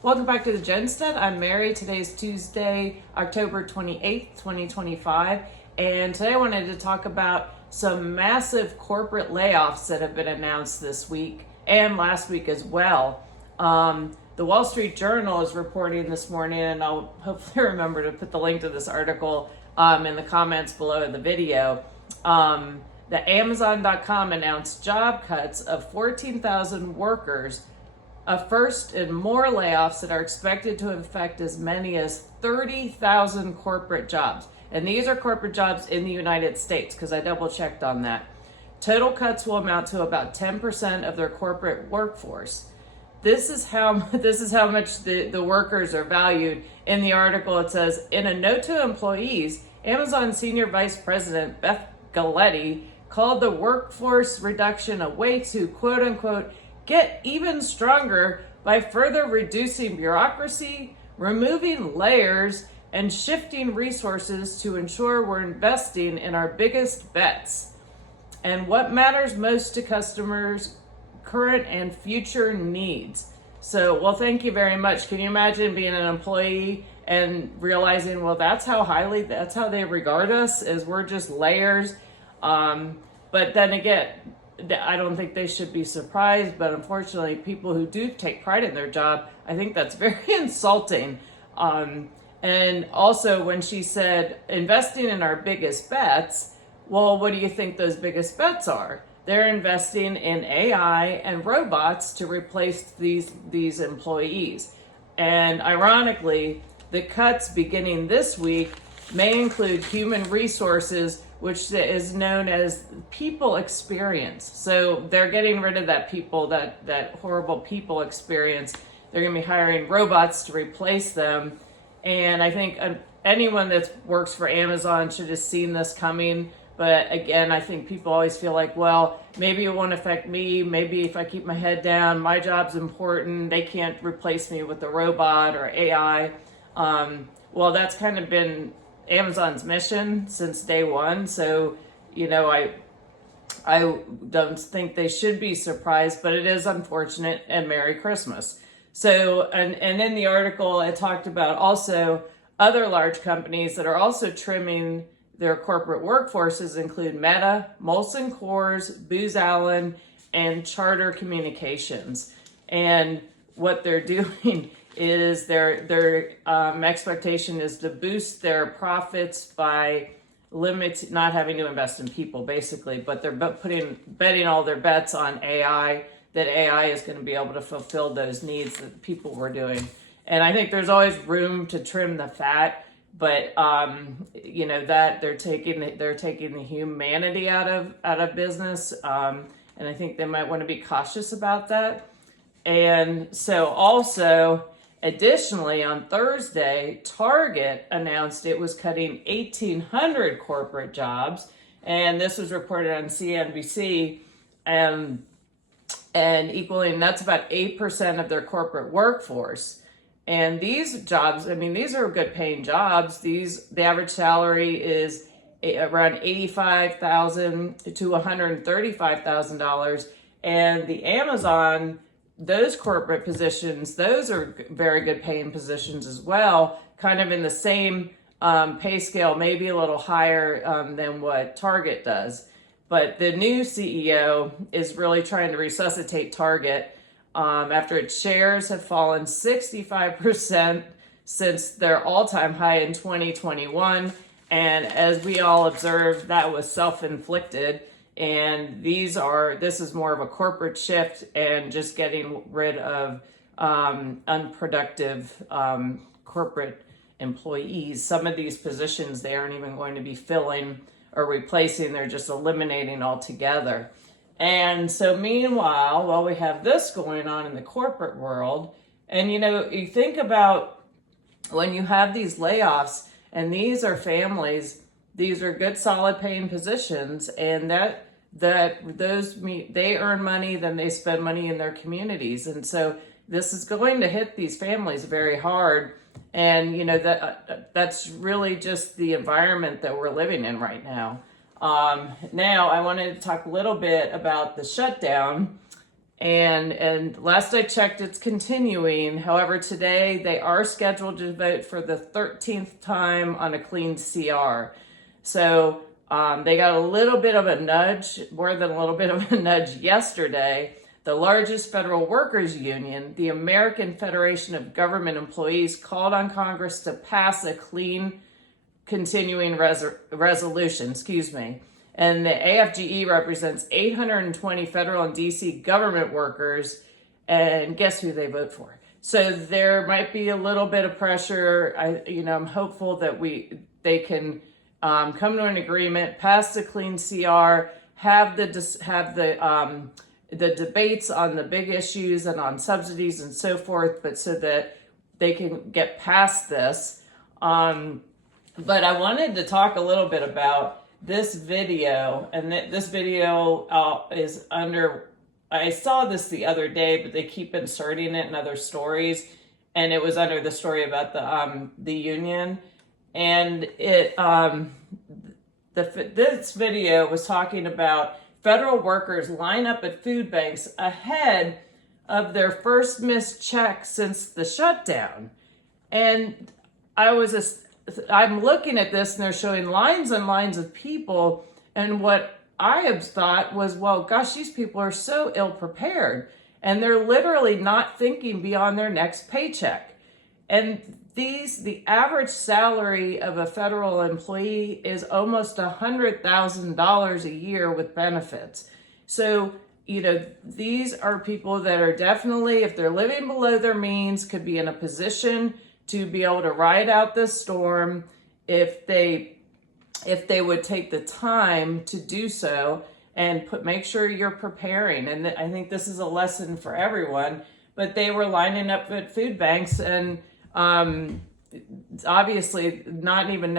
Welcome back to the Jenstead. I'm Mary. Today's Tuesday, October 28th, 2025. And today I wanted to talk about some massive corporate layoffs that have been announced this week and last week as well. The Wall Street Journal is reporting this morning, and I'll hopefully remember to put the link to this article in the comments below the video. The Amazon.com announced job cuts of 14,000 workers, a first in more layoffs that are expected to affect as many as 30,000 corporate jobs. And these are corporate jobs in the United States, because I double checked on that. Total cuts will amount to about 10% of their corporate workforce. This is how much the workers are valued. In the article, it says, in a note to employees, Amazon Senior Vice President Beth Galetti called the workforce reduction a way to, quote unquote, get even stronger by further reducing bureaucracy, removing layers, and shifting resources to ensure we're investing in our biggest bets and what matters most to customers' current and future needs. So, well, thank you very much. Can you imagine being an employee and realizing, well, that's how they regard us, as we're just layers. But then again, I don't think they should be surprised, but unfortunately, people who do take pride in their job, I think that's very insulting. And also, when she said investing in our biggest bets, well, what do you think those biggest bets are? They're investing in AI and robots to replace these employees. And ironically, the cuts beginning this week may include human resources, which is known as people experience. So they're getting rid of that horrible people experience. They're going to be hiring robots to replace them. And I think anyone that works for Amazon should have seen this coming. But again, I think people always feel like, well, maybe it won't affect me. Maybe if I keep my head down, my job's important. They can't replace me with a robot or AI. Well, that's kind of been Amazon's mission since day one. So, I don't think they should be surprised, but it is unfortunate, and Merry Christmas. So, and in the article, it talked about also other large companies that are also trimming their corporate workforces include Meta, Molson Coors, Booz Allen, and Charter Communications. And what they're doing is their expectation is to boost their profits by not having to invest in people, basically, but they're betting all their bets on AI, that AI is going to be able to fulfill those needs that people were doing. And I think there's always room to trim the fat, but that they're taking the humanity out of business, and I think they might want to be cautious about that. And so also, additionally, on Thursday, Target announced it was cutting 1,800 corporate jobs, and this was reported on CNBC, and equaling, that's about 8% of their corporate workforce. And these jobs, these are good paying jobs. The average salary is around $85,000 to $135,000, and the Amazon, those corporate positions, those are very good paying positions as well, kind of in the same pay scale, maybe a little higher than what Target does. But the new CEO is really trying to resuscitate Target after its shares have fallen 65% since their all-time high in 2021. And as we all observed, that was self-inflicted. And this is more of a corporate shift and just getting rid of unproductive corporate employees. Some of these positions they aren't even going to be filling or replacing, they're just eliminating altogether. And so meanwhile, while we have this going on in the corporate world, and you think about when you have these layoffs, and these are families, these are good solid paying positions, and they earn money, then they spend money in their communities. And so this is going to hit these families very hard. And that's really just the environment that we're living in right now. Now I wanted to talk a little bit about the shutdown. And last I checked, it's continuing. However, today they are scheduled to vote for the 13th time on a clean CR. So they got a little bit of a nudge, more than a little bit of a nudge yesterday. The largest federal workers union, the American Federation of Government Employees, called on Congress to pass a clean continuing resolution, And the AFGE represents 820 federal and DC government workers, and guess who they vote for? So there might be a little bit of pressure. I'm hopeful that they can come to an agreement, pass the clean CR, have the debates on the big issues and on subsidies and so forth, but so that they can get past this. But I wanted to talk a little bit about this video, and this video is under, I saw this the other day, but they keep inserting it in other stories, and it was under the story about the union, and this video was talking about federal workers line up at food banks ahead of their first missed check since the shutdown. And I'm looking at this, and they're showing lines and lines of people. And what I have thought was, well, gosh, these people are so ill prepared, and they're literally not thinking beyond their next paycheck. And the average salary of a federal employee is almost $100,000 a year with benefits. So, these are people that are definitely, if they're living below their means, could be in a position to be able to ride out this storm if they would take the time to do so and make sure you're preparing. And I think this is a lesson for everyone, but they were lining up at food banks and obviously not even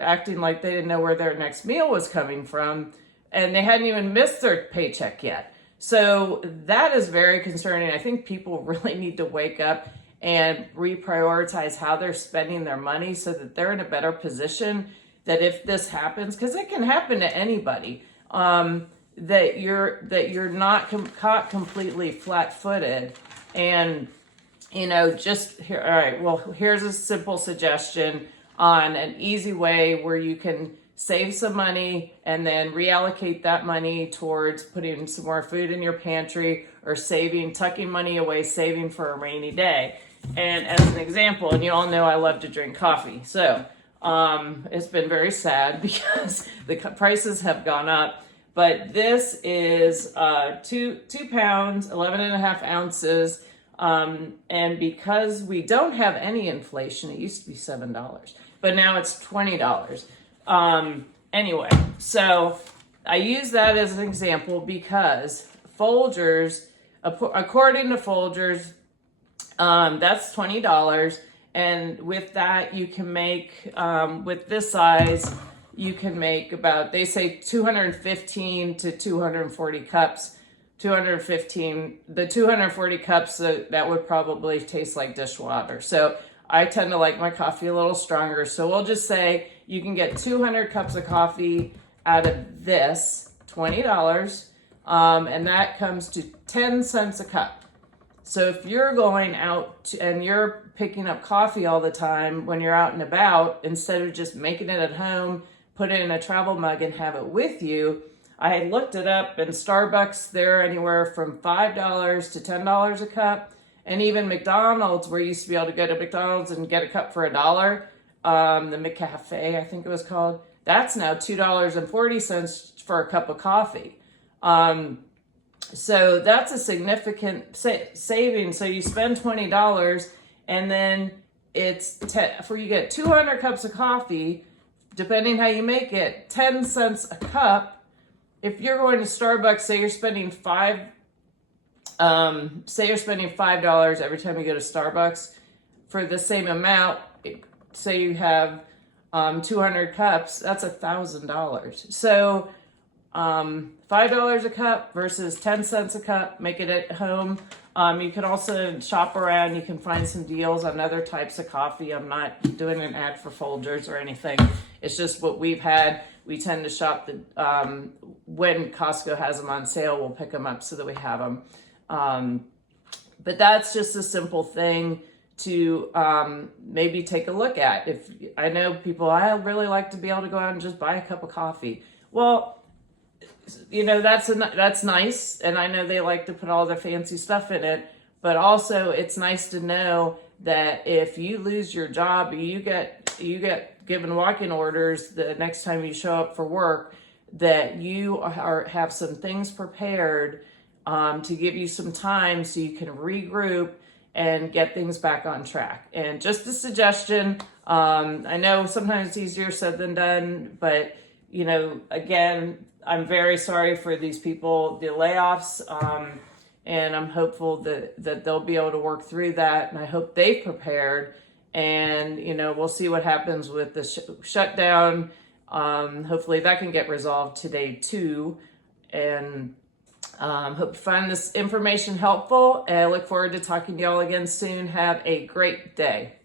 acting like they didn't know where their next meal was coming from, and they hadn't even missed their paycheck yet. So that is very concerning. I think people really need to wake up and reprioritize how they're spending their money so that they're in a better position, that if this happens, because it can happen to anybody, that you're not caught completely flat-footed. And just here, all right, well, here's a simple suggestion on an easy way where you can save some money and then reallocate that money towards putting some more food in your pantry, or tucking money away, saving for a rainy day. And as an example, and you all know I love to drink coffee. So it's been very sad because the prices have gone up. But this is 2 pounds, 11 and a half ounces. And because we don't have any inflation, it used to be $7, but now it's $20. Anyway, so I use that as an example because Folgers, according to Folgers, that's $20. And with that, you can make, with this size, you can make about, they say 215 to 240 cups. 240 cups, that would probably taste like dishwater. So I tend to like my coffee a little stronger. So we'll just say you can get 200 cups of coffee out of this, $20, and that comes to 10 cents a cup. So if you're going out and you're picking up coffee all the time when you're out and about, instead of just making it at home, put it in a travel mug and have it with you, I had looked it up, and Starbucks, they're anywhere from $5 to $10 a cup. And even McDonald's, where you used to be able to go to McDonald's and get a cup for $1, the McCafe, I think it was called, that's now $2.40 for a cup of coffee. So that's a significant saving. So you spend $20, and then you get 200 cups of coffee, depending how you make it, 10 cents a cup. If you're going to Starbucks, say you're spending $5 every time you go to Starbucks for the same amount. Say you have 200 cups, that's $1,000. So $5 a cup versus 10 cents a cup. Make it at home. You can also shop around. You can find some deals on other types of coffee. I'm not doing an ad for Folgers or anything. It's just what we've had. We tend to shop when Costco has them on sale, we'll pick them up so that we have them. But that's just a simple thing to maybe take a look at. If I know people, I really like to be able to go out and just buy a cup of coffee. Well, that's nice, and I know they like to put all their fancy stuff in it. But also, it's nice to know that if you lose your job, you get given walk-in orders the next time you show up for work, that you have some things prepared to give you some time so you can regroup and get things back on track. And just a suggestion, I know sometimes it's easier said than done, but again, I'm very sorry for these people, the layoffs, and I'm hopeful that they'll be able to work through that, and I hope they've prepared. And we'll see what happens with the shutdown. Hopefully that can get resolved today too. And hope you find this information helpful, and I look forward to talking to y'all again soon. Have a great day.